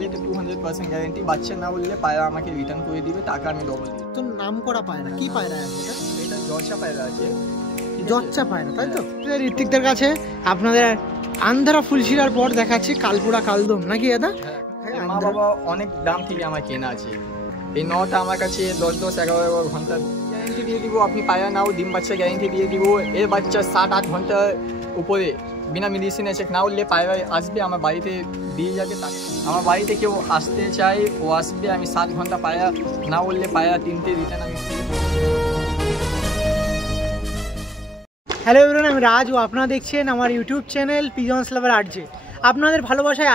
Hundred 200% guarantee. বাচ্চা না বললে পায়রা আমাকে রিটার্ন করে দিবে, টাকা আমি ডবল দিই। তো নাম করা পায়রা, কি পায়রা আছে এটা জর্সা পায়রা আছে, জর্সা পায়রা, তাই তো? ঋত্বিকদের কাছে আপনাদের আন্ধারা ফুলশিরার পর দেখাচ্ছি কালপুরা কালদম, নাকি দাদা? মা বাবা অনেক দাম থেকে আমার কেনা আছে। এই নটা আমার কাছে 10-11 ঘন্টা গ্যারেন্টি দিয়ে দিব। আপনি পায়রা নাও, ডিম বাচ্চা গ্যারেন্টি দিয়ে দিব। এর বাচ্চা 7-8 ঘন্টার উপরে বিনা মেডিসিনে চেক না হলে পায়রা আসবে আমার বাড়িতে দিয়ে যাবে। আমার বাড়িতে কেউ আসতে চায় ও আসবে, আমি 7 ঘন্টা পায়রা না বললে পায়রা 3টে রিটার্ন আমি ফ্রি। হ্যালো এভরিওয়ান, আমি রাজ ও আপনারা দেখছেন আমার ইউটিউব চ্যানেল পিজন্স লাভার আরজে। আপনাদের ভালোবাসায়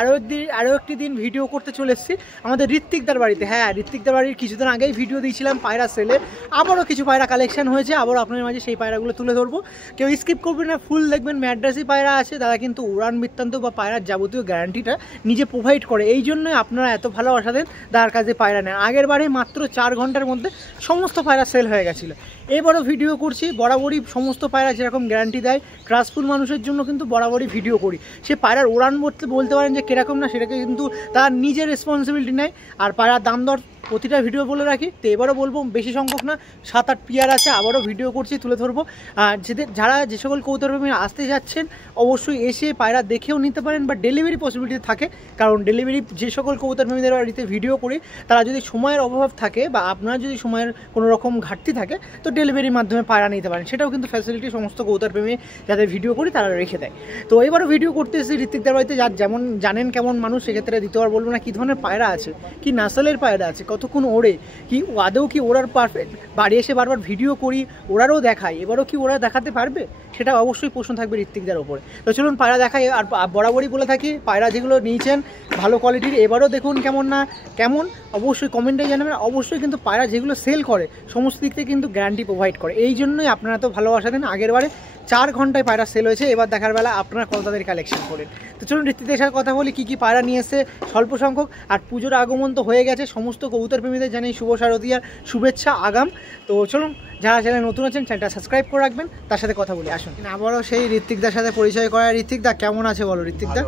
আরও একটি দিন ভিডিও করতে চলে এসেছি আমাদের ঋত্বিকদার বাড়িতে। হ্যাঁ, ঋত্বিকদার বাড়ির কিছুদিন আগেই ভিডিও দিয়েছিলাম পায়রা সেলে, আবারও কিছু পায়রা কালেকশন হয়েছে, আবারও আপনাদের মাঝে সেই পায়রাগুলো তুলে ধরবো। কেউ স্কিপ করবেন না, ফুল দেখবেন। ম্যাড্রাসি পায়রা আছে, তারা কিন্তু উড়ান বৃত্তান্ত বা পায়রার যাবতীয় গ্যারান্টিটা নিজে প্রোভাইড করে। এই জন্যই আপনারা এত ভালোবাসা দেন তার কাছে পায়রা নেন। আগের বারে মাত্র 4 ঘন্টার মধ্যে সমস্ত পায়রা সেল হয়ে গেছিলো। এবারও ভিডিও করছি, বরাবরই সমস্ত পায়রা যেরকম গ্যারান্টি দেয় ট্রাস্টফুল মানুষের জন্য কিন্তু বরাবরই ভিডিও করি। সে পায়রার উড়ান বলতে পারেন যে কীরকম না, সেটাকে কিন্তু তার নিজের রেসপন্সিবিলিটি নেয়। আর পায়রার দাম দর প্রতিটা ভিডিও বলে রাখি, তো এবারও বলবো বেশি সংখ্যক না, 7-8 পেয়ার আছে, আবারও ভিডিও করছি, তুলে ধরবো। আর যারা যে সকল কৌতুকপ্রেমী আসতে যাচ্ছেন অবশ্যই এসে পায়রা দেখেও নিতে পারেন, বা ডেলিভারি পসিবিলিটি থাকে। কারণ ডেলিভারি যে সকল কৌতুকপ্রেমীদের বাড়িতে ভিডিও করি, তারা যদি সময়ের অভাব থাকে বা আপনার যদি সময়ের কোনো রকম ঘাটতি থাকে, তো ডেলিভারির মাধ্যমে পায়রা নিতে পারেন। সেটাও কিন্তু ফ্যাসিলিটি সমস্ত কৌতুকপ্রেমী যাদের ভিডিও করি তারা রেখে দেয়। তো এবারও ভিডিও করতে এসেছি ঋত্বিকদার বাড়িতে, যার যেমন জানেন কেমন মানুষ, সেক্ষেত্রে দ্বিতীয়বার বলবো না কী ধরনের পায়রা আছে, কি নাসলের পায়রা আছে, কতক্ষণ ওড়ে, কি আদৌ কি ওড়ার পারফেক্ট। বাড়ি এসে বারবার ভিডিও করি, ওড়ারও দেখাই, এবারও কি ওরা দেখাতে পারবে, সেটা অবশ্যই প্রশ্ন থাকবে ঋত্বিকদার ওপরে। তো চলুন পায়রা দেখাই। আর বরাবরই বলে থাকি, পায়রা যেগুলো নিয়েছেন ভালো কোয়ালিটির, এবারও দেখুন কেমন না কেমন, অবশ্যই কমেন্টে জানাবেন। অবশ্যই কিন্তু পায়রা যেগুলো সেল করে সমস্ত দিক থেকে কিন্তু গ্যারান্টি প্রোভাইড করে। এই জন্যই আপনারা তো ভালোবাসা দেন। আগের বারে 4 ঘন্টায় পায়রা সেল হয়েছে, এবার দেখার বেলা আপনারা কত তাদের কালেকশন করেন। তো চলুন ঋত্বিকদের সাথে কথা বলি, কী পায়রা নিয়ে এসে, স্বল্প সংখ্যক। আর পুজোর আগমন তো হয়ে গেছে, সমস্ত কবুতরপ্রেমীদের জানাই শুভ শারদীয়ার শুভেচ্ছা আগাম। তো চলুন, যারা চ্যানেল নতুন আছেন চ্যানেলটা সাবস্ক্রাইব করে রাখবেন, তার সাথে কথা বলি। আসুন আবারও সেই ঋত্বিকদার সাথে পরিচয় করা। ঋত্বিকদা কেমন আছে বলো? ঋত্বিকদা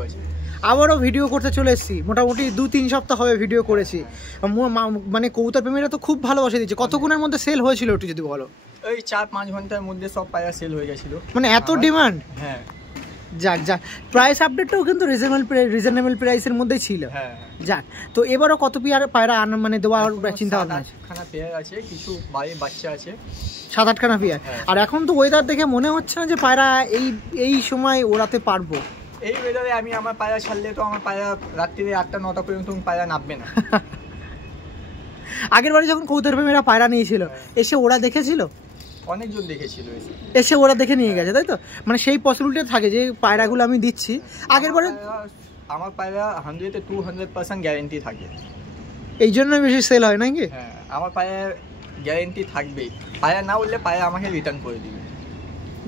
আবারও ভিডিও করতে চলে এসেছি, মোটামুটি 2-3 সপ্তাহ হবে ভিডিও করেছি। মানে কবুতরপ্রেমীরা তো খুব ভালোবাসা দিচ্ছে। কতক্ষণের মধ্যে সেল হয়েছিল একটু যদি বলো? ওই 4-5 ঘন্টার মধ্যে সব পায়রা সেল হয়ে গেছিল। মানে এত ডিমান্ড? হ্যাঁ, যাক যাক, প্রাইস আপডেটটাও কিন্তু রিজনেবল প্রাইসের মধ্যেই ছিল। হ্যাঁ যাক, তো এবারও কত পায়রা মানে দেওয়ার চিন্তা ভাবনা আছে? 7-8খানা পেয়ার আছে, কিছু বাড়ির বাচ্চা আছে, 7-8খানা পেয়ার। আর এখন তো ওয়েদার দেখে মনে হচ্ছে না যে পায়রা এই সময় ওড়াতে পারবো। এই ওয়েদারে আমি আমার পায়রা ছাড়লে তো আমার পায়রা রাত্রিরে 8টা-9টা পর্যন্ত পায়রা নামবে না। আগের বারে যখন কবুতরপ্রেমীরা পায়রা নিয়েছিল, এসে ওরা দেখেছিল, অনেকজন দেখেছিল, এসে ওরা দেখে নিয়ে গেছে, তাই তো? মানে সেই পসিবিলিটি থাকে যে পায়রাগুলো আমি দিচ্ছি। আগের বারে আমার পায়রা 100-200% গ্যারেন্টি থাকে, এই জন্য বেশি সেল হয় নাকি? হ্যাঁ, আমার পায়রার গ্যারেন্টি থাকবেই। পায়রা না বললে পায়রা আমাকে রিটার্ন করে দিবে।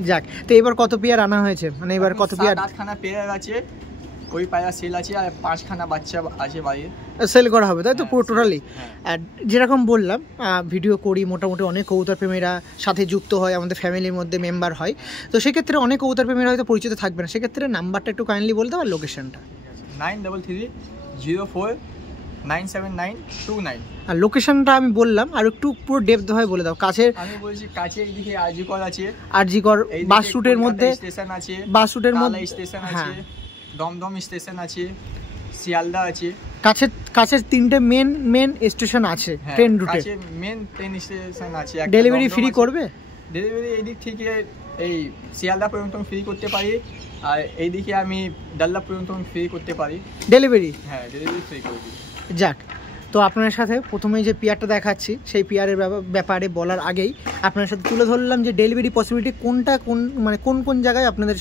যাক, তো এবার কত পেয়ার আনা হয়েছে? মানে এবার কত পেয়ার? 7-8খানা পেয়ার আছে, ওই পায়রা সেল আছে, আর 5খানা বাচ্চা আছে বাইরে সেল করা হবে, তাই তো? পুরো টোটালি। আর যেরকম বললাম, ভিডিও করি, মোটামুটি অনেক কবুতরপ্রেমীরা সাথে যুক্ত হয়, আমাদের ফ্যামিলির মধ্যে মেম্বার হয়। তো সেক্ষেত্রে অনেক কবুতরপ্রেমীরা হয়তো পরিচিত থাকবে না, সেক্ষেত্রে নাম্বারটা একটু কাইন্ডলি বলতে আর লোকেশনটা। 9330497929। আর লোকেশনটা আমি বললাম, আর একটু পুরো ডেপথ হয় বলে দাও। কাছের, আমি বলছি কাছে, এইদিকে আরজিকর আছে, আরজিকর বাস রুটের মধ্যে স্টেশন আছে, বাস রুটের মধ্যে স্টেশন আছে, দমদম স্টেশন আছে, শিয়ালদা আছে। কাছের 3টে মেন স্টেশন আছে ট্রেন রুটে, মেন ট্রেন স্টেশন আছে। ডেলিভারি ফ্রি করবে? ডেলিভারি এই দিক থেকে এই শিয়ালদা পর্যন্ত ফ্রি করতে পারি, আর এইদিকে আমি ডাল্লা পর্যন্ত ফ্রি করতে পারি ডেলিভারি। হ্যাঁ, ডেলিভারি ফ্রি করে দিই। যাক, তো আপনার সাথে প্রথমেই যে পেয়ারটা দেখাচ্ছি, সেই পেয়ারের ব্যাপারে বলার আগেই আপনার সাথে তুলে ধরলাম যে ডেলিভারি পসিবিলিটি কোনটা, কোন জায়গায় আপনাদের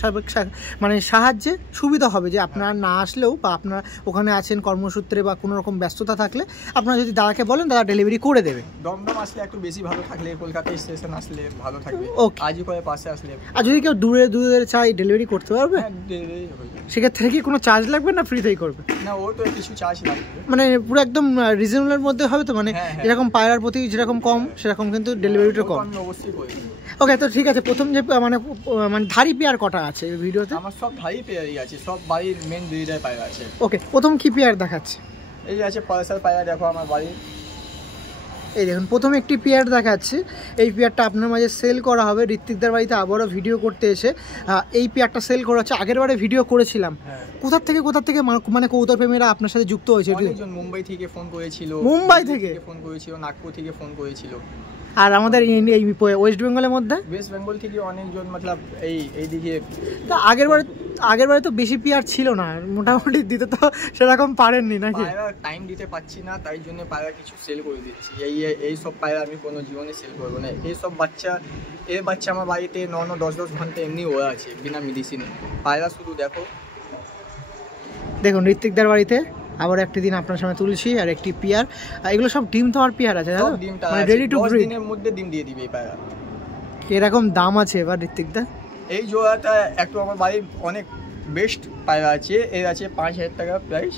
মানে সাহায্যে সুবিধা হবে, যে আপনারা না আসলেও বা আপনারা ওখানে আছেন কর্মসূত্রে বা কোনো রকম ব্যস্ততা থাকলে আপনারা যদি দাদাকে বলেন, দাদা ডেলিভারি করে দেবে। দমদম আসলে একটু বেশি ভালো থাকলে, কলকাতা স্টেশন আসলে ভালো থাকবে, আজই করে পাশে আসলে। আর যদি কেউ দূরে চাই, ডেলিভারি করতে পারবে? সেক্ষেত্রে কি কোনো চার্জ লাগবে না ফ্রিতেই করবে? না, ও তো কিছু চার্জ লাগবে, মানে পুরো একদম রিজনেবলের মধ্যে হবে তো? মানে এরকম পায়রার প্রতি যেরকম কম, সেরকম কিন্তু ডেলিভারিটা কম। ওকে, তো ঠিক আছে। প্রথম যে মানে ধারি পেয়ার কটা আছে ভিডিওতে? আমার সব ধারি পেয়ারই আছে, সব বাড়ির মেন ব্রিডের পায়রা আছে। ওকে, প্রথম কি পেয়ার দেখাচ্ছে? এই আছে পালসার পায়রা, দেখো আমার বাড়ি। এই দেখুন প্রথমে একটি পেয়ার দেখাচ্ছি, এই পেয়ারটা আপনার মাঝে সেল করা হবে। ঋত্বিকদার বাড়িতে আবারও ভিডিও করতে এসে এই পেয়ারটা সেল করা হচ্ছে। আগের বারে ভিডিও করেছিলাম, কোথা থেকে মানে কৌতুক প্রেমীরা আপনার সাথে যুক্ত হয়েছে? অনেকজন মুম্বাই থেকে ফোন করেছিল, মুম্বাই থেকে ফোন করেছিল, নাগপুর থেকে ফোন করেছিল। আর আমাদের এই ওয়েস্ট বেঙ্গলের মধ্যে, ওয়েস্ট বেঙ্গল থেকে অনেকজন, মতলব এইদিকে। তা আগের বারে তো বেশি পেয়ার ছিল না, মোটামুটি দিতে তো সেরকম পারেননি নাকি? পায়রা টাইম দিতে পারছি না, তাই জন্য পায়রা কিছু সেল করে দিচ্ছি। এই সব পায়রা আমি কোনো জীবনে সেল করবো না। এই সব বাচ্চা আমার বাড়িতে 9-10 ঘন্টা এমনি ওরা আছে বিনা মেডিসিনে। পায়রা শুধু দেখো। দেখুন ঋত্বিকদার বাড়িতে আবার একটি দিন আপনার সামনে তুলছি, আর একটি পেয়ার। এগুলো সব ডিম দেওয়ার পেয়ার আছে, মানে রেডি টু ব্রিড। 10 দিনের মধ্যে ডিম দিয়ে দিবে এই পায়রা। এরকম দাম আছে এবার ঋত্বিকদা? এই জোড়াটা একটু আমার বাড়ির অনেক বেস্ট পায়রা আছে, এর আছে 5000 টাকা প্রাইস।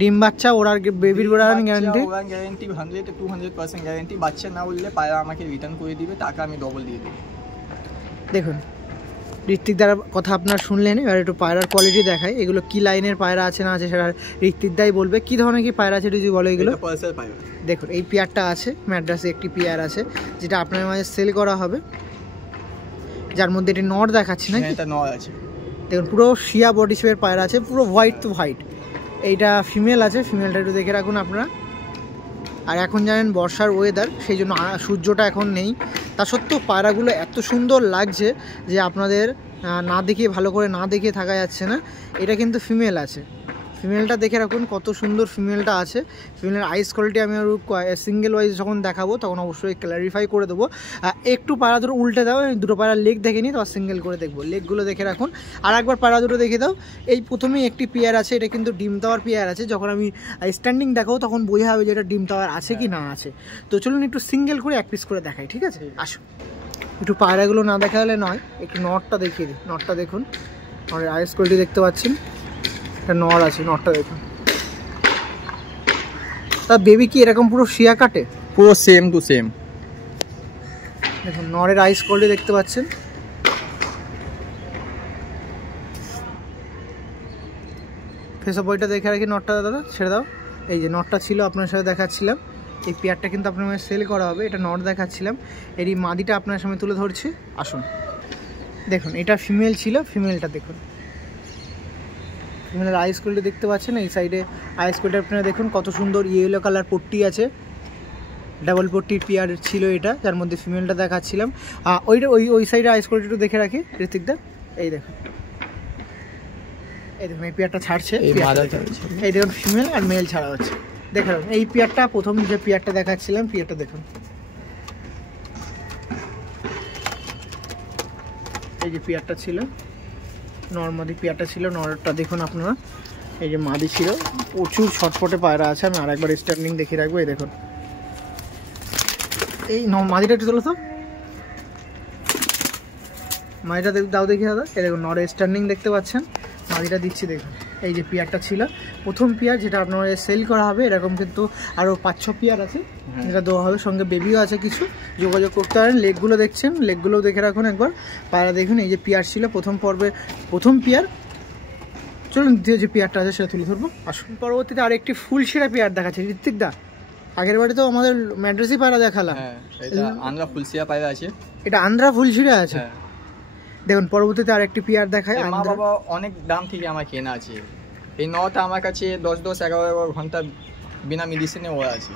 ডিম বাচ্চা ওরার বেবির গ্যারান্টি 100-200% গ্যারান্টি। বাচ্চা না উঠলে পায়রা আমাকে রিটার্ন করে দিবে, টাকা আমি ডবল দিয়ে দেবো। দেখুন ঋত্বিকদার কথা আপনার শুনলেন, এবার একটু পায়রার কোয়ালিটি দেখায়। এগুলো কি লাইনের পায়রা আছে না আছে সেটা ঋত্বিকদাই বলবে। কি ধরনের কি পায়রা আছে যদি বলো এগুলো? দেখুন এই পেয়ারটা আছে ম্যাড্রাসে, একটি পেয়ার আছে যেটা আপনার মাঝে সেল করা হবে, যার মধ্যে এটি নর দেখাচ্ছি না, এটা নর আছে। দেখুন পুরো শিয়া বডি শেপের পায়রা আছে, পুরো হোয়াইট টু হোয়াইট। এইটা ফিমেল আছে, ফিমেলটা একটু দেখে রাখুন আপনারা। আর এখন জানেন বর্ষার ওয়েদার, সেই জন্য সূর্যটা এখন নেই, তা সত্ত্বেও পায়রাগুলো এত সুন্দর লাগছে যে আপনাদের না দেখিয়ে, ভালো করে না দেখিয়ে থাকা যাচ্ছে না। এটা কিন্তু ফিমেল আছে, ফিমেলটা দেখে রাখুন কত সুন্দর ফিমেলটা আছে। ফিমেলের আইস কোয়ালিটি আমি আরও সিঙ্গেল ওয়াইজ যখন দেখাবো তখন অবশ্যই ক্ল্যারিফাই করে দেবো। একটু পায়রা দুটো উল্টে দাও, দুটো পায়রা লেগ দেখে নিই, তারপর সিঙ্গেল করে দেখবো। লেগগুলো দেখে রাখুন, আর একবার পায়রা দুটো দেখে দাও। এই প্রথমেই একটি পেয়ার আছে, এটা কিন্তু ডিম দেওয়ার পেয়ার আছে। যখন আমি স্ট্যান্ডিং দেখাবো তখন বোঝা হবে যে এটা ডিম দেওয়ার আছে কি না আছে। তো চলুন একটু সিঙ্গেল করে এক পিস করে দেখাই, ঠিক আছে? আসুন, একটু পায়রাগুলো না দেখালে নয়, একটু নটটা দেখিয়ে দিই। নটটা দেখুন, আর আইস কোয়ালিটি দেখতে পাচ্ছেন, একটা নর আছে, নরটা দেখুন। তা বেবি কি এরকম পুরো শিয়া কাটে? পুরো সেম টু সেম। দেখুন নরের আইস কোয়ালিটি দেখতে পাচ্ছেন। ফেসঅপ বইটা দেখে রাখি নটটা, দাদা ছেড়ে দাও। এই যে নটটা ছিল আপনার সাথে দেখাচ্ছিলাম, এই পেয়ারটা কিন্তু আপনার সেল করা হবে। এটা নট দেখাচ্ছিলাম, এরই মাদিটা আপনার সামনে তুলে ধরছি। আসুন দেখুন, এটা ফিমেল ছিল, ফিমেলটা দেখুন। ফিমেলের আইস কোয়ালিটি দেখতে পাচ্ছেন, এই সাইডে আইস কোয়ালিটি আপনারা দেখুন কত সুন্দর ইয়েলো কালার পট্টি আছে, ডাবল পট্টির পেয়ার ছিল এটা, যার মধ্যে ফিমেলটা দেখাচ্ছিলাম। ওইটা ওই সাইডে আইস কোয়ালিটি একটু দেখে রাখি ঋত্বিকদা। এই দেখুন, এই দেখুন এই পেয়ারটা ছাড়ছে, এই দেখুন ফিমেল আর মেল ছাড়া হচ্ছে। দেখে রাখুন এই পেয়ারটা, প্রথম যে পেয়ারটা দেখাচ্ছিলাম পেয়ারটা দেখুন। এই যে পেয়ারটা ছিল নর্মাদি, পেয়ারটা ছিল নরটা দেখুন আপনারা। এই যে মাদি ছিল, প্রচুর ছটফটে পায়রা আছে। আমি আরেকবার স্ট্যান্ডিং দেখিয়ে রাখবো। এই দেখুন এই মাদিটা একটু তোলো তো, মাদিটা দাও দেখি দাদা। এই দেখুন নরের স্ট্যান্ডিং দেখতে পাচ্ছেন, মাদিটা দিচ্ছি দেখুন। এই যে পেয়ারটা ছিল প্রথম পেয়ার, যেটা আপনার সেল করা হবে। এরকম কিন্তু আরও 5-6 পেয়ার আছে যেটা দেওয়া হবে, সঙ্গে বেবিও আছে কিছু, যোগাযোগ করতে পারেন। লেগগুলো দেখছেন, লেগগুলোও দেখে রাখুন একবার। পায়রা দেখুন, এই যে পেয়ার ছিল প্রথম পর্বে, প্রথম পেয়ার। চলুন দ্বিতীয় যে পেয়ারটা আছে সেটা তুলে ধরবো। আসুন পরবর্তীতে আরেকটি ফুলশিরা পেয়ার দেখাচ্ছে ঋত্বিকদা। আগের বারে তো আমাদের ম্যাড্রাসি পায়রা দেখালাম, এটা আন্ধ্রা ফুলশিরা পায়রা আছে। এটা আন্ধ্রা ফুলশিরা আছে। দেখুন পরবর্তীতে আরেকটি পেয়ার দেখায়। মা বাবা অনেক দাম থেকে আমার কেনা আছে। এই নটা আমার কাছে 10-11 ঘন্টা বিনা মেডিসিনে ওরা আছে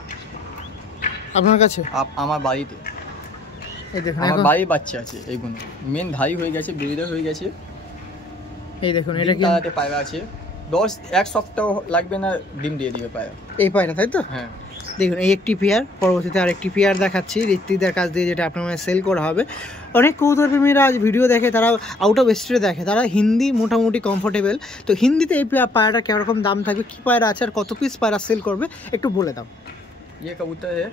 আপনার কাছে, আমার বাড়িতে। এই দেখুন আমার বাড়ির বাচ্চা আছে, এইগুলো মেন ধাই হয়ে গেছে, বেরিয়ে হয়ে গেছে। এই দেখুন এটা কি পায়রা আছে, 1 সপ্তাহ লাগবে না ডিম দিয়ে দিবে পায়রা। এই পায়রা তাই তো? হ্যাঁ দেখুন এই একটি পেয়ার। পরবর্তীতে আরেকটি পেয়ার দেখাচ্ছি ঋত্বিকদার কাছ দিয়ে, যেটা আপনার সেল করা হবে। অনেক কৌতুক প্রেমীরা আজ ভিডিও দেখে, তারা আউট অফ স্টেটে দেখে, তারা হিন্দি মোটামুটি কমফোর্টেবল। তো হিন্দিতে এই পায়রাটা কেরকম দাম থাকবে, কী পায়রা আছে, আর কত পিস পায়রা সেল করবে একটু বলে দাও। ये कबूतर है,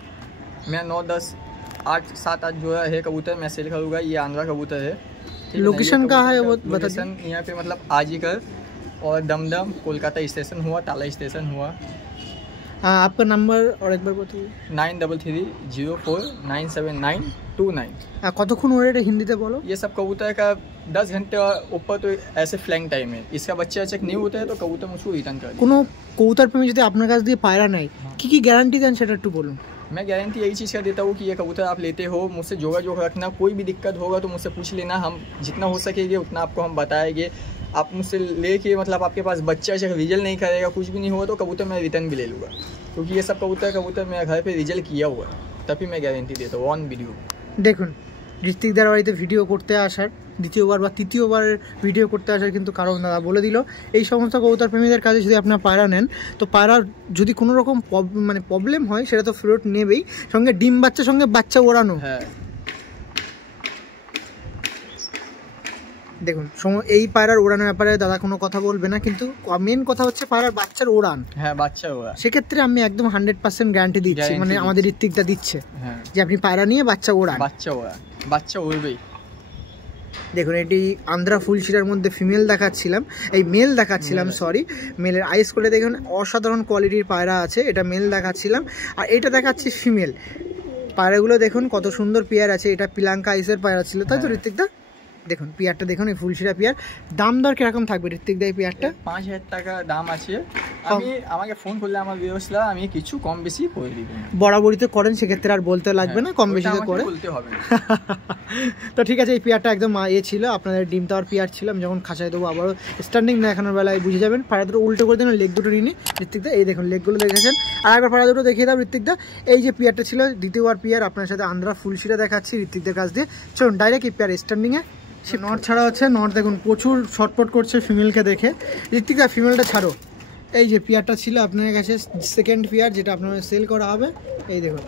मैं 9-10-8-7-8 जो है कबूतर मैं सेल करूँगा। ये आंध्रा कबूतर है। लोकेशन कहाँ है वो बता लोकेशन यहाँ पे मतलब आजीकर और दमदम, कोलकाता स्टेशन हुआ, टाला स्टेशन हुआ। आपका नंबर और एक बार बताइए। 9330497929। कतक्षण उड़े এটা হিন্দিতে বলো। ये सब कबूतर का 10 घंटे ऊपर तो ऐसे फ्लाइंग टाइम है। इसका बच्चा चेक नहीं होता है तो कबूतर मुझको रिटर्न कर কোনো কবুতর প্রেমী যদি আপনার কাছ দিয়ে পায়রা নেয় কি কি গ্যারান্টি দেন সেটা একটু বলুন। मैं गारंटी यही चीज़ का देता हूँ कि ये कबूतर आप लेते हो मुझसे जोगाजोग रखना, कोई भी दिक्कत होगा तो मुझसे पूछ लेना, हम जितना हो सकेंगे उतना आपको हम बताएंगे। आप मुझसे लेके मतलब आपके पास बच्चा से रिजल्ट नहीं करेगा, कुछ भी नहीं होगा तो कबूतर मैं रिटर्न भी ले लूँगा, क्योंकि ये सब कबूतर मेरे घर पे रिजल्ट किया हुआ है, तभी मैं गारंटी देता हूँ ऑन वीडियो। দেখুন ঋত্বিকদার বাড়িতে ভিডিও করতে আসার দ্বিতীয়বার বা তৃতীয়বার ভিডিও করতে আসার কিন্তু কারণ দাদা বলে দিল। এই সমস্ত কবুতর প্রেমীদের কাছে যদি আপনার পায়রা নেন তো পায়রার যদি কোনো রকম মানে প্রবলেম হয় সেটা তো ফেরত নেবেই, সঙ্গে ডিম বাচ্চার সঙ্গে বাচ্চা ওড়ানো। হ্যাঁ দেখুন এই পায়রার ওড়ানোর ব্যাপারে দাদা কোনো কথা বলবে না, কিন্তু মেন কথা হচ্ছে পায়রার বাচ্চার ওড়ান। হ্যাঁ বাচ্চা ওড়ান, সেক্ষেত্রে আমি একদম 100% গ্যারান্টি দিচ্ছি, মানে আমাদের ঋত্বিকদা দিচ্ছে যে আপনি পায়রা নিয়ে বাচ্চা ওড়ান, বাচ্চা উড়বেই। দেখুন এটি আন্ধ্রা ফুলশিরার মধ্যে ফিমেল দেখাচ্ছিলাম, এই মেল দেখাচ্ছিলাম সরি, মেলের আইস করে দেখুন অসাধারণ কোয়ালিটির পায়রা আছে, এটা মেল দেখাচ্ছিলাম। আর এটা দেখাচ্ছি ফিমেল। পায়রাগুলো দেখুন কত সুন্দর পেয়ার আছে, এটা পিলাঙ্কা আইসের পায়রা ছিল তাই তো ঋত্বিকদা? দেখুন পিয়ারটা দেখুন, এই ফুলশিরা পিয়ার। দাম দর কিরকম থাকবে ঋত্বিকদা এই পিয়ারটা? 5000 টাকা দাম আছে। আমি আমাকে ফোন করলে আমার ব্যবস্থা আমি কিছু কম বেশি করে দিব। বরাবরই তো করেন, সেক্ষেত্রে আর বলতে লাগবে না, কম বেশি তো করে বলতে হবে। তো ঠিক আছে, এই পেয়ারটা একদম ছিল আপনাদের ডিম টাওয়ার পেয়ার ছিল। আমি যখন খাঁচায় দেবো আবারও স্ট্যান্ডিং দেখানোর বেলায় বুঝে যাবেন। পায়রা দুটো উল্টো করে দিন, লেগ দুটো নিয়ে ঋত্বিকদা, এই দেখুন লেগগুলো দেখেছেন। আর একবার পায়রা দুটো দেখিয়ে দাও ঋত্বিকদা। এই যে পেয়ারটা ছিল দ্বিতীয়বার পেয়ার, আপনার সাথে আন্ধ্রা ফুলশিরা দেখাচ্ছি ঋত্বিকদের কাছ দিয়ে। চলুন ডাইরেক্ট এই পেয়ার স্ট্যান্ডিংয়ে। সে নট ছাড়া হচ্ছে, নট দেখুন প্রচুর ছটপট করছে ফিমেলকে দেখে। ঋত্বিকদা ফিমেলটা ছাড়ো। এই যে পেয়ারটা ছিল আপনার কাছে সেকেন্ড পেয়ার, যেটা আপনার সেল করা হবে। এই দেখুন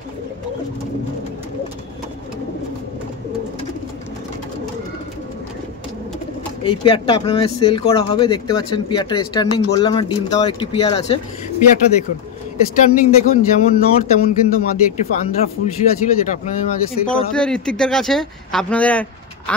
এই পেয়ারটা আপনার সেল করা হবে, দেখতে পাচ্ছেন পেয়ারটা স্ট্যান্ডিং। বললাম না ডিম দেওয়ার একটি পেয়ার আছে, পেয়ারটা দেখুন স্ট্যান্ডিং দেখুন, যেমন নর তেমন কিন্তু মাদি একটি আন্ধ্রা ফুলশিরা ছিল, যেটা আপনাদের মাঝে সেল করা হবে। ঋত্বিকদের কাছে আপনাদের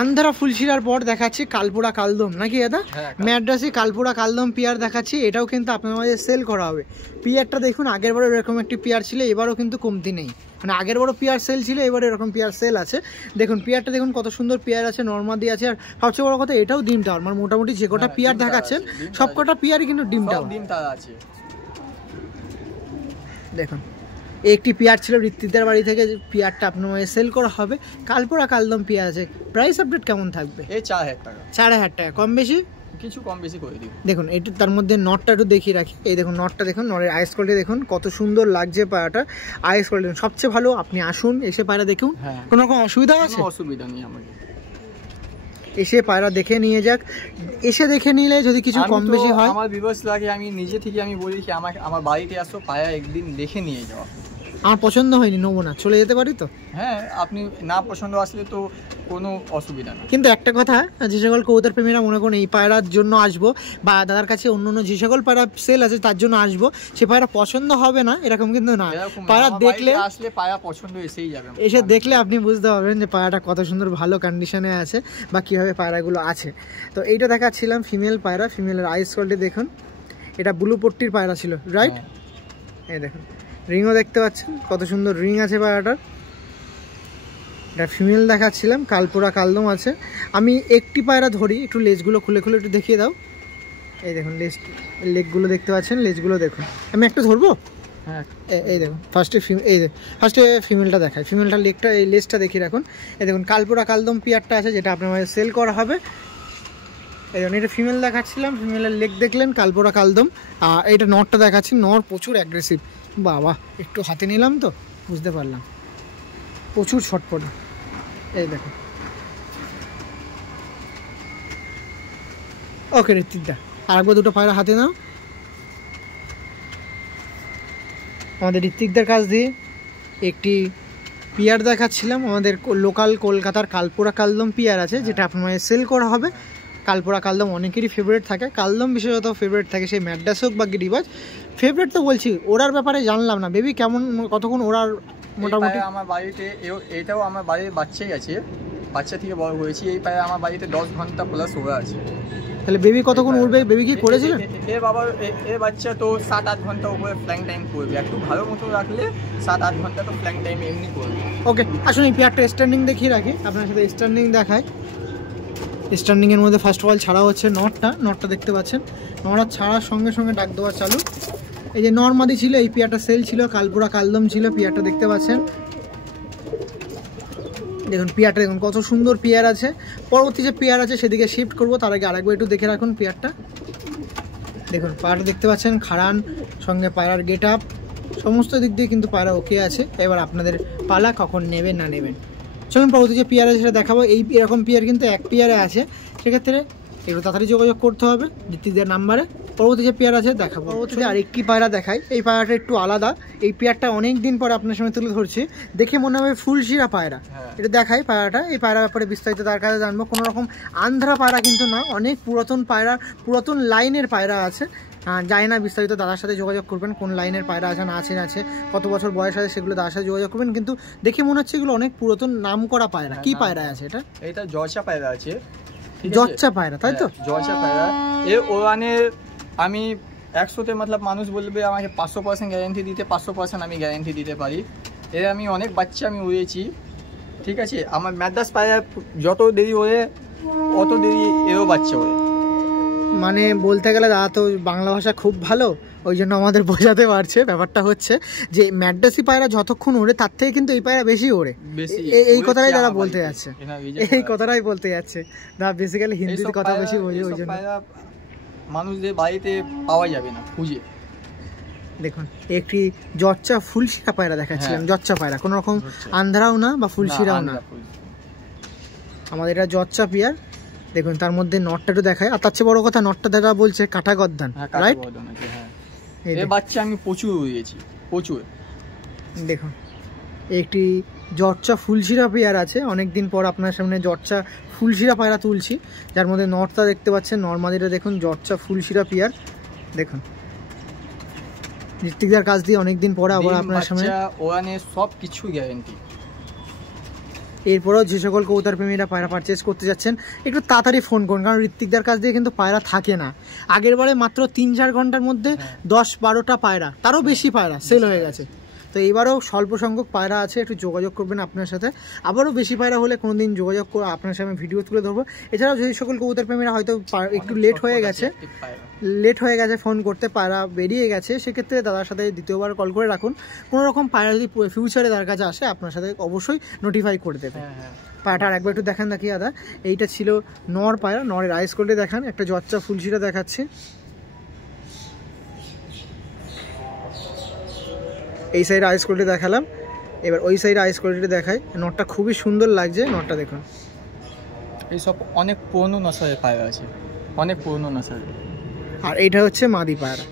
আন্ধ্রা ফুলশিরার পর দেখাচ্ছি কালপুরা কালদম, নাকি দাদা? ম্যাড্রাসি কালপুরা কালদম পেয়ার দেখাচ্ছি, এটাও কিন্তু আপনার মাঝে সেল করা হবে। পেয়ারটা দেখুন, আগের বারও এরকম একটি পেয়ার ছিল, এবারও কিন্তু কমতি নেই, মানে আগের বারও পেয়ার সেল ছিল, এবারে এরকম পেয়ার সেল আছে। দেখুন পেয়ারটা দেখুন কত সুন্দর পেয়ার আছে, নর্মাদি আছে। আর সবচেয়ে বড় কথা এটাও ডিম টাওয়ার, মানে মোটামুটি যে কটা পেয়ার দেখাচ্ছেন সব কটা পেয়ারই কিন্তু ডিম টাওয়ার আছে। দেখুন একটি পেয়ার ছিল ঋত্বিকদের বাড়ি থেকে, পেয়ারটা আপনার সেল করা হবে। কালপুরা কালদম পেয়ার আছে, প্রাইস আপডেট কেমন থাকবে? এই 4000 টাকা। 4000 টাকা, কম বেশি কিছু কম বেশি করে দিব। দেখুন একটু তার মধ্যে নটটা একটু দেখিয়ে রাখি। এই দেখুন নটটা দেখুন, নটের আইস কোয়ালিটি দেখুন কত সুন্দর লাগছে পায়রাটা। আইস কোয়ালিটি সবচেয়ে ভালো, আপনি আসুন এসে পায়রা দেখুন। কোনো রকম অসুবিধা আছে? অসুবিধা নেই, আমাকে এসে পায়রা দেখে নিয়ে যাক। এসে দেখে নিলে যদি কিছু কম বেশি হয়, আমার বিবস লাগে আমি নিজে থেকে আমি বলি কি আমার বাড়িতে আসো, পায়রা একদিন দেখে নিয়ে যাও। আমার পছন্দ হয়নি নেবো না, চলে যেতে পারি তো? হ্যাঁ, আপনি না পছন্দ আসলে তো কোনো অসুবিধা নেই। কিন্তু একটা কথা, যে সকল কবুতর প্রেমীরা মনে করেন এই পায়রার জন্য আসবো বা দাদার কাছে অন্য অন্য যে সকল পায়রা সেল আছে তার জন্য আসবো, সে পায়রা পছন্দ হবে না এরকম কিন্তু না। পায়রা দেখলে আসলে পায়রা পছন্দ এসেই যাবে, এসে দেখলে আপনি বুঝতে পারবেন যে পায়রাটা কত সুন্দর ভালো কন্ডিশনে আছে বা কীভাবে পায়রাগুলো আছে। তো এইটা দেখাচ্ছিলাম ফিমেল পায়রা, ফিমেলের আইস কোয়ালিটি দেখুন। এটা ব্লু পট্টির পায়রা ছিল, রাইট? এই দেখুন রিংও দেখতে পাচ্ছেন, কত সুন্দর রিং আছে পায়রাটার। এটা ফিমেল দেখাচ্ছিলাম, কালপুরা কালদম আছে। আমি একটি পায়রা ধরি, একটু লেজগুলো খুলে খুলে একটু দেখিয়ে দাও। এই দেখুন লেগগুলো দেখতে পাচ্ছেন, লেজগুলো দেখুন। আমি একটা ধরবো? হ্যাঁ এই দেখুন ফার্স্টে ফিমেলটা দেখায়, ফিমেলটার লেগটা এই লেজটা দেখিয়ে রাখুন। এই দেখুন কালপুরা কালদম পেয়ারটা আছে, যেটা আপনার মাঝে সেল করা হবে। এই দেখুন এটা ফিমেল দেখাচ্ছিলাম, ফিমেলের লেগ দেখলেন, কালপুরা কালদম। আর এইটা নরটা দেখাচ্ছি, নর প্রচুর অ্যাগ্রেসিভ। বাবা একটু হাতে নিলাম তো বুঝতে পারলাম, প্রচুর ছটপট। এই দেখো ওকে ঋত্বিকদা, আর একবার দুটো পায়রা হাতে নাও। আমাদের ঋত্বিকদের কাছ দিয়ে একটি পিয়ার দেখাচ্ছিলাম, আমাদের লোকাল কলকাতার কালপুরা কালদম পিয়ার আছে, যেটা আপনার সেল করা হবে। কালপুরা কালদম অনেকেরই ফেভারিট থাকে, কালদম বিশেষত ফেভারিট থাকে, সেই ম্যাড্রাস হোক বা গিরিবাজ। ফেভারিট তো বলছি, ওড়ার ব্যাপারে জানলাম না, বেবি কেমন কতক্ষণ ওড়ার? মোটামুটি আমার বাড়িতে এটাও আমার বাড়ির বাচ্চাই আছে, বাচ্চা থেকে বড় হয়েছি। এই পায়ে আমার বাড়িতে 10 ঘন্টা প্লাস ওড়া আছে। তাহলে বেবি কতক্ষণ উঠবে? বেবি কি করেছিলেন? এ বাচ্চা তো 7-8 ঘন্টা উপরে ফ্লাইং টাইম করবে, একটু ভালো মতো রাখলে 7-8 ঘন্টা তো ফ্লাইং টাইম এমনি করবে। ওকে, আসুন এই পেয়ারটা স্ট্যান্ডিং দেখিয়ে রাখি, আপনার সাথে স্ট্যান্ডিং দেখায়। স্ট্যান্ডিংয়ের মধ্যে ফার্স্ট অফ অল ছাড়া হচ্ছে নটটা দেখতে পাচ্ছেন। নড়া ছাড়ার সঙ্গে সঙ্গে ডাক দেওয়া চালু। এই যে নর্মাদি ছিল, এই পেয়ারটা সেল ছিল, কালপুরা কালদম ছিল, পেয়ারটা দেখতে পাচ্ছেন। দেখুন পেয়ারটা, দেখুন কত সুন্দর পেয়ার আছে। পরবর্তী যে পেয়ার আছে সেদিকে শিফট করবো, তার আগে আরেকবার একটু দেখে রাখুন পেয়ারটা। দেখুন পায়রাটা দেখতে পাচ্ছেন, খাড়ান সঙ্গে পায়রার গেট আপ সমস্ত দিক দিয়ে কিন্তু পায়রা ওকে আছে। এবার আপনাদের পালা কখন নেবেন না নেবেন। চলুন পরবর্তী যে পেয়ার আছে সেটা দেখাবো। এরকম পেয়ার কিন্তু এক পেয়ারে আছে, সেক্ষেত্রে একটু তাড়াতাড়ি যোগাযোগ করতে হবে ঋত্বিকদের নাম্বারে। পরবর্তী যে পেয়ার আছে দেখাবো। পরবর্তীতে আরেকটি পায়রা দেখাই। এই পায়রাটা একটু আলাদা, এই পেয়ারটা অনেক দিন পরে আপনার সামনে তুলে ধরছি। দেখে মনে হবে ফুলশিরা পায়রা, এটা দেখাই পায়রাটা। এই পায়রার ব্যাপারে বিস্তারিত তার কাছে জানবো। কোনো রকম আন্ধ্রা পায়রা কিন্তু না, অনেক পুরাতন পায়রা, পুরাতন লাইনের পায়রা আছে। জানি না বিস্তারিত দাদার সাথে যোগাযোগ করবেন, কোন লাইনের পায়রা আছে না আছে কত বছর বয়স আছে সেগুলো দাদার সাথে যোগাযোগ করবেন। কিন্তু দেখে মনে হচ্ছে এগুলো অনেক পুরাতন নাম করা পায়রা। কি পায়রা আছে এটা? এটা জর্চা পায়রা আছে, জর্চা পায়রা, তাই তো? জর্চা পায়রা এ ওরানে আমি 100তে মতলব মানুষ বলবে আমাকে 500% গ্যারেন্টি দিতে, 500% আমি গ্যারেন্টি দিতে পারি। এর আমি অনেক বাচ্চা আমি উড়িয়েছি, ঠিক আছে। আমার ম্যাড্রাস পায়রা যত দেরি হয়ে অত দেরি এরও বাচ্চা হয়ে। মানে বলতে গেলে দাদা তো বাংলা ভাষা খুব ভালো, ওই জন্য আমাদের বোঝাতে পারছে। ব্যাপারটা হচ্ছে যে ম্যাড্রাসি পায়রা যতক্ষণ ওড়ে তার থেকে কিন্তু এই পায়রা বেশি ওড়ে, এই কথাটাই তারা বলতে যাচ্ছে, এই কথাটাই বলতে যাচ্ছে। দাদা বেসিক্যালি হিন্দিতে কথা বেশি বোঝে, ওই জন্য মানুষদের বাড়িতে পাওয়া যাবে না খুঁজে। দেখুন একটি জর্চা ফুলশিরা পায়রা দেখাচ্ছিলাম। জর্চা পায়রা কোনো রকম আন্ধ্রাও না বা ফুলশিরাও না, আমাদের এটা জর্চা পেয়ার। দেখুন তার মধ্যে নটটা একটু দেখায়, আর তার চেয়ে বড় কথা নটটা দাদা বলছে কাটা গদ্দান, রাইট? এই বাচ্চা আমি প্রচুর উড়িয়েছি, প্রচুর। দেখুন একটি জর্চা ফুলশিরা পেয়ার আছে, অনেকদিন পর আপনার সামনে জর্চা ফুলশিরা পায়রা তুলছি, যার মধ্যে নটটা দেখতে পাচ্ছেন, নর্মাদিটা দেখুন জর্চা ফুলশিরা পেয়ার। দেখুন ঋত্বিকদার কাছ দিয়ে অনেকদিন পরে আবার আপনার সামনে ওখানে সব কিছু গ্যারেন্টি। এরপরেও যে সকল কবুতর প্রেমীরা পায়রা পারচেস করতে যাচ্ছেন একটু তাড়াতাড়ি ফোন করুন, কারণ ঋত্বিকদার কাছ দিয়ে কিন্তু পায়রা থাকে না। আগের বারে মাত্র 3-4 ঘন্টার মধ্যে 10-12টা পায়রা, তারও বেশি পায়রা সেল হয়ে গেছে। তো এবারেও স্বল্প সংখ্যক পায়রা আছে, একটু যোগাযোগ করবেন আপনার সাথে। আবারও বেশি পায়রা হলে কোনো দিন যোগাযোগ করে আপনার সামনে ভিডিও তুলে ধরবো। এছাড়াও যে সকল কবুতর প্রেমীরা হয়তো একটু লেট হয়ে গেছে ফোন করতে, পায়রা বেরিয়ে গেছে, সেক্ষেত্রে দাদার সাথে দ্বিতীয়বার কল করে রাখুন। কোনো রকম পায়রা যদি ফিউচারে তার কাছে আসে আপনার সাথে অবশ্যই নোটিফাই করে দেবে। পায়রাটা আর একবার একটু দেখান দেখি দাদা। এইটা ছিল নর পায়রা, নরের আইস কোয়ালিটি দেখান। একটা জর্চা ফুলশিরা দেখাচ্ছে, এই সাইডে আইস কোয়ালিটি দেখালাম, এবার ওই সাইডে আইস কোয়ালিটি দেখাই। নটটা খুবই সুন্দর লাগছে, নটটা দেখুন। এই সব অনেক পুরনো নসারের পায়রা আছে, অনেক পুরনো নসারের। আর এইটা হচ্ছে মাদি পায়রা,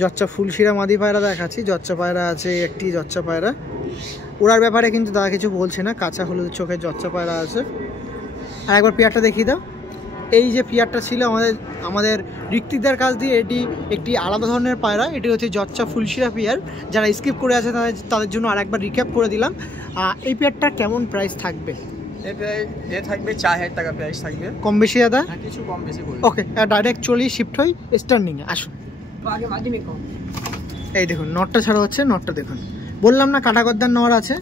জর্চা ফুলশিরা মাদি পায়রা দেখাচ্ছি। জর্চা পায়রা আছে একটি, জর্চা পায়রা ওড়ার ব্যাপারে কিন্তু দাদা কিছু বলছে না, কাঁচা হলুদ চোখের জর্চা পায়রা আছে। আর একবার পেয়ারটা দেখিয়ে দাও। এই যে পেয়ারটা ছিল আমাদের ঋত্বিকদার কাছ দিয়ে, এটি একটি আলাদা ধরনের পায়রা, এটি হচ্ছে জর্চা ফুলশিরা পেয়ার। যারা স্কিপ করে আছে তাদের জন্য আর একবার রিক্যাপ করে দিলাম। এই পেয়ারটা কেমন প্রাইস থাকবে? এ থাকবে 4000 টাকা প্রাইস থাকবে, কম বেশি দাদা? কিছু কম বেশি করবে। ওকে, ডাইরেক্ট চলি শিফট হই স্ট্যান্ডিংয়ে, আসুন। এই দেখুন নটটা ছাড়া হচ্ছে, নটটা দেখুন, বললাম না কাটা গদ্দার নর আছে।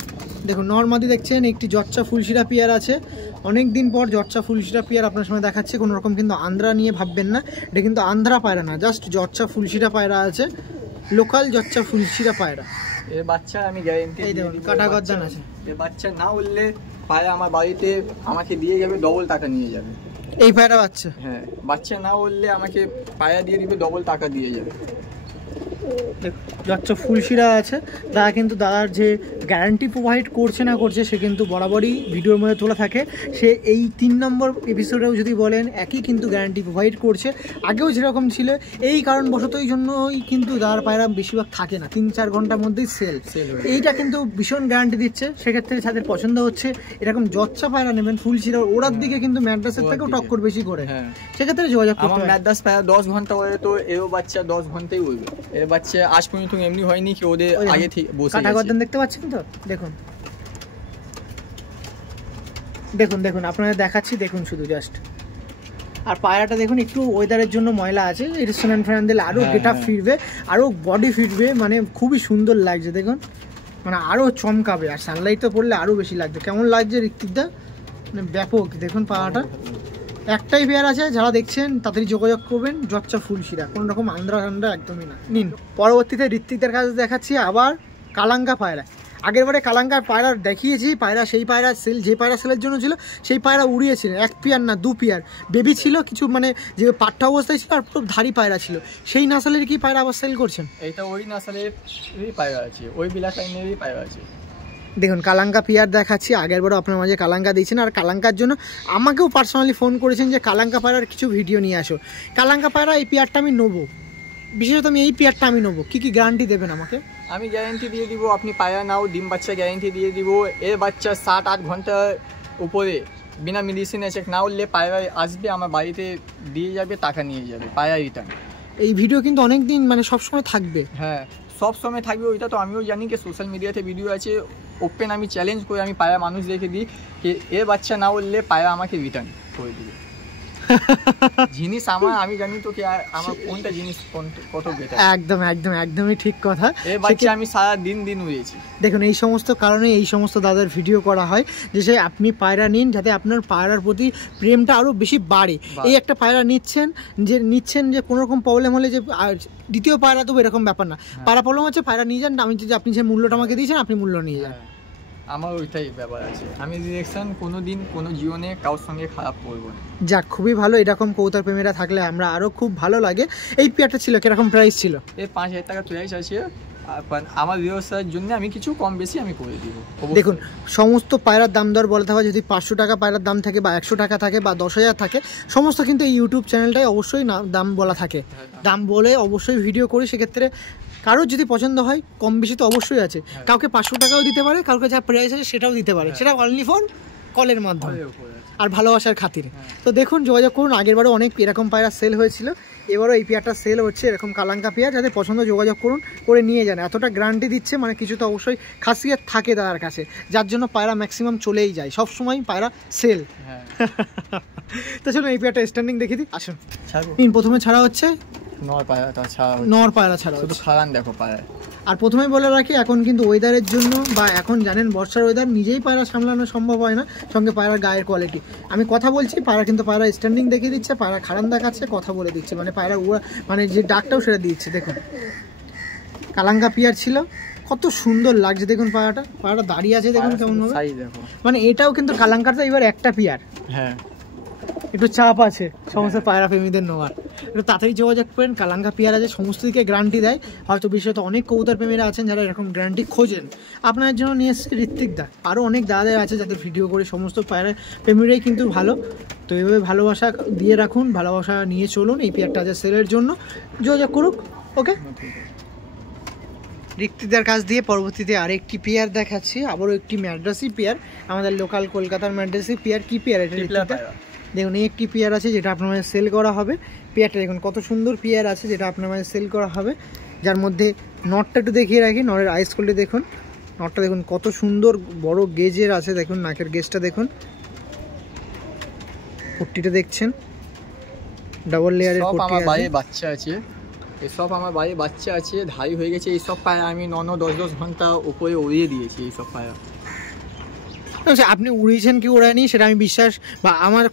দেখুন নর্মাদি দেখছেন, একটি জর্চা ফুলশিরা পেয়ার আছে। অনেক দিন পর জর্চা ফুলশিরা পেয়ার আপনার সামনে দেখাচ্ছে। কোনো রকম কিন্তু আন্ধ্রা নিয়ে ভাববেন না, এটা কিন্তু আন্ধ্রা পায়রা না, জাস্ট জর্চা ফুলশিরা পায়রা আছে, লোকাল জর্চা ফুলশিরা পায়রা। এর বাচ্চা আমি গ্যারেন্টি, এই দেখুন কাটা গদ্দান আছে। এর বাচ্চা না উঠলে পায়রা আমার বাড়িতে আমাকে দিয়ে যাবে, ডবল টাকা নিয়ে যাবে। এই পায়রা বাচ্চা? হ্যাঁ, বাচ্চা না উঠলে আমাকে পায়রা দিয়ে দিবে, ডবল টাকা দিয়ে যাবে। জর্চা ফুলশিরা আছে। দাদা কিন্তু দাদার যে গ্যারান্টি প্রোভাইড করছে না করছে সে কিন্তু বরাবরই ভিডিওর মধ্যে তোলা থাকে। সে এই 3 নম্বর এপিসোডেও যদি বলেন একই কিন্তু গ্যারান্টি প্রোভাইড করছে, আগেও যেরকম ছিল। এই কারণবশতই জন্যই কিন্তু দাদার পায়রা বেশিরভাগ থাকে না, 3-4 ঘন্টার মধ্যেই সেল। এইটা কিন্তু ভীষণ গ্যারান্টি দিচ্ছে। সেক্ষেত্রে যাদের পছন্দ হচ্ছে এরকম জর্চা পায়রা নেবেন ফুলশিরা, ওড়ার দিকে কিন্তু ম্যাড্রাসের থেকেও টক্কর বেশি করে, সেক্ষেত্রে যোগাযোগ করতে হবে। ম্যাড্রাস পায়রা 10 ঘন্টা ওড়ে, তো এও বাচ্চা 10 ঘন্টাই উড়বে। এর বাচ্চা আজ পর্যন্ত এমনি হয়নি কি ওদের আগে থেকে বসে কাটা গর্দন দেখতে পাচ্ছেন তো? দেখুন দেখুন দেখুন আপনাদের দেখাচ্ছি, দেখুন শুধু জাস্ট আর পায়রাটা দেখুন একটু ওয়েদারের জন্য ময়লা আছে, রেস্টুরেন্ট ফ্যান দিলে আরও গেট আপ ফিরবে, আরও বডি ফিরবে, মানে খুবই সুন্দর লাগছে দেখুন, মানে আরও চমকাবে। আর সানলাইটটা পড়লে আরও বেশি লাগবে। কেমন লাগছে ঋত্বিকদা? মানে ব্যাপক দেখুন পায়রাটা। একটাই পেয়ার আছে, যারা দেখছেন তাড়াতাড়ি যোগাযোগ করবেন। জচ্চা ফুলশিরা, কোনো রকম আন্দ্রা একদমই না। নিন, পরবর্তীতে ঋত্বিকদের কাছে দেখাচ্ছি আবার কালাঙ্কা পায়রা। আগের বারে কালাঙ্কার পায়রা দেখিয়েছি, পায়রা সেই পায়রা সেল, যে পায়রা সেলের জন্য ছিল সেই পায়রা উড়িয়েছিলেন। 1 পেয়ার না 2 পেয়ার বেবি ছিল, কিছু মানে যে পাট্টা অবস্থায় ছিল, আর পুরো ধারি পায়রা ছিল। সেই নাসালের কি পায়রা আবার সেল করছেন? এইটা ওই নাসালেরই পায়রা আছে, ওই বিলাস লাইনেরই পায়রা আছে। দেখুন কালাঙ্কা পেয়ার দেখাচ্ছি। আগের বারও আপনার মাঝে কালাঙ্কা দিয়েছেন, আর কালাঙ্কার জন্য আমাকেও পার্সোনালি ফোন করেছেন যে কালাঙ্কা পায়রার কিছু ভিডিও নিয়ে আসো। কালাঙ্কা পায়রা এই পেয়ারটা আমি নেবো, বিশেষত আমি এই পেয়ারটা আমি নেবো। কী কী গ্যারান্টি দেবেন আমাকে? আমি গ্যারেন্টি দিয়ে দিব, আপনি পায়রা নাও, ডিম বাচ্চা গ্যারেন্টি দিয়ে দিব। এর বাচ্চা 7-8 ঘন্টার উপরে বিনা মেডিসিনে চেক না উঠলে পায়রা আসবে, আমার বাড়িতে দিয়ে যাবে, টাকা নিয়ে যাবে, পায়রা রিটার্ন। এই ভিডিও কিন্তু অনেক দিন মানে সবসময় থাকবে। হ্যাঁ, সব সময় থাকবে। ওইটা তো আমিও জানি কি সোশ্যাল মিডিয়াতে ভিডিও আছে, ওপেন আমি চ্যালেঞ্জ করে আমি পায়রা মানুষ দেখে দিই যে এর বাচ্চা না উঠলে পায়রা আমাকে রিটার্ন করে দিবে। জিনিস আমি জানি তো কি আমার কোনটা জিনিস কত বেটার। একদম একদম একদমই ঠিক কথা। এই বাচ্চা আমি সারা দিন উড়িয়েছি। দেখুন এই সমস্ত কারণে এই সমস্ত দাদার ভিডিও করা হয়, যে সে আপনি পায়রা নিন যাতে আপনার পায়রার প্রতি প্রেমটা আরও বেশি বাড়ে। এই একটা পায়রা নিচ্ছেন যে কোনো রকম প্রবলেম হলে যে দ্বিতীয় পায়রা দেবো এরকম ব্যাপার না। পায়রা প্রবলেম হচ্ছে পায়রা নিয়ে যান, আমি যদি আপনি যে মূল্যটা আমাকে দিয়েছেন আপনি মূল্য নিয়ে যান। আমার ওইটাই ব্যাপার আছে, আমি ডিরেকশন কোনো দিন কোনো জীবনে কারোর সঙ্গে খারাপ করবো না। যাক, খুবই ভালো। এরকম কবুতর প্রেমীরা থাকলে আমরা আরও খুব ভালো লাগে। এই পেয়ারটা ছিল কিরকম প্রাইস ছিল? এই 5000 টাকা প্রাইস আছে, আমার ব্যবসার জন্য আমি কিছু কম বেশি আমি করে দিব। দেখুন সমস্ত পায়রার দাম দর বলতে হবে, যদি 500 টাকা পায়রার দাম থাকে বা 100 টাকা থাকে বা 10,000 থাকে, সমস্ত কিন্তু এই ইউটিউব চ্যানেলটায় অবশ্যই দাম বলা থাকে। দাম বলে অবশ্যই ভিডিও করি, সেক্ষেত্রে কারোর যদি পছন্দ হয় কম বেশি তো অবশ্যই আছে। কাউকে 500 টাকাও দিতে পারে, কাউকে যা প্রাইস আছে সেটাও দিতে পারে, সেটা অনলি ফর কলের মাধ্যমে আর ভালোবাসার খাতিরে। তো দেখুন যোগাযোগ করুন। আগেরবারও অনেক এরকম পায়রা সেল হয়েছিল, এবারও এই পেয়ারটা সেল হচ্ছে, এরকম কালাঙ্কা পেয়ার। যাদের পছন্দ যোগাযোগ করুন, করে নিয়ে যান। এতটা গ্যারান্টি দিচ্ছে, মানে কিছু তো অবশ্যই খাসিয়াত থাকে তার কাছে, যার জন্য পায়রা ম্যাক্সিমাম চলেই যায়, সবসময় পায়রা সেল। তো চলুন এই পেয়ারটা স্ট্যান্ডিং দেখিয়ে দিই, আসুন। প্রথমে ছাড়া হচ্ছে নর পায়রা ছাড়া শুধু খারান দেখো পায়রা। আর প্রথমেই বলে রাখি, এখন কিন্তু ওয়েদারের জন্য বা এখন জানেন বর্ষার ওয়েদার, নিজেই পায়রা সামলানো সম্ভব হয় না, সঙ্গে পায়রার গায়ের কোয়ালিটি। আমি কথা বলছি, পায়রা কিন্তু পায়রা স্ট্যান্ডিং দেখিয়ে দিচ্ছে, পায়রা খারান দেখাচ্ছে, কথা বলে দিচ্ছে, মানে পায়রা মানে যে ডাকটাও সেটা দিচ্ছে। দেখুন কালাঙ্কা পিয়ার ছিল, কত সুন্দর লাগছে দেখুন পায়রাটা দাঁড়িয়ে আছে দেখুন কেমন ভাবে, মানে এটাও কিন্তু কালাঙ্কারটা এবার একটা পিয়ার। হ্যাঁ, একটু চাপ আছে সমস্ত পায়রা প্রেমীদের নেওয়ার, একটু তাড়াতাড়ি যোগাযোগ করেন। কালাঙ্কা পেয়ারা যে সমস্ত দিকে গ্যারান্টি দেয়, হয়তো বিশেষত অনেক কবুতর প্রেমীরা আছেন যারা এরকম গ্যারান্টি খোঁজেন। আপনার জন্য নিয়ে এসছে ঋত্বিক দা, আরও অনেক দাদা আছে যাদের ভিডিও করে, সমস্ত পায়রা প্রেমীরাই কিন্তু ভালো। তো এইভাবে ভালোবাসা দিয়ে রাখুন, ভালোবাসা নিয়ে চলুন। এই পেয়ারটা আছে সেলের জন্য, যোগাযোগ করুক। ওকে, ঋত্বিকদার কাছ দিয়ে পরবর্তীতে আরেকটি পেয়ার দেখাচ্ছি, আবারও একটি ম্যাড্রাসি পেয়ার, আমাদের লোকাল কলকাতার ম্যাড্রাসি পেয়ার। কি পেয়ার এটা ঋত্বিকদা? দেখুন এই একটি পেয়ার আছে যেটা আপনার মাঝে সেল করা হবে। পেয়ারটা দেখুন কত সুন্দর পেয়ার আছে যেটা আপনার মাঝে সেল করা হবে, যার মধ্যে নটটা একটু দেখিয়ে রাখি। নরের আইস করলে দেখুন, নটটা দেখুন কত সুন্দর বড় গেজের আছে, দেখুন নাকের গেজটা দেখুন, পট্টিটা দেখছেন ডাবল লেয়ারের পট্টি আছে। বাচ্চা আছে, এসব আমার বাড়ির বাচ্চা আছে, ধাই হয়ে গেছে। এইসব পায়রা আমি 9-10 ঘন্টা উপরে উড়িয়ে দিয়েছি এইসব পায়রা। আপনি উড়িয়েছেন কি ওড়ায়নি সেটা আমি বিশ্বাস বা আমার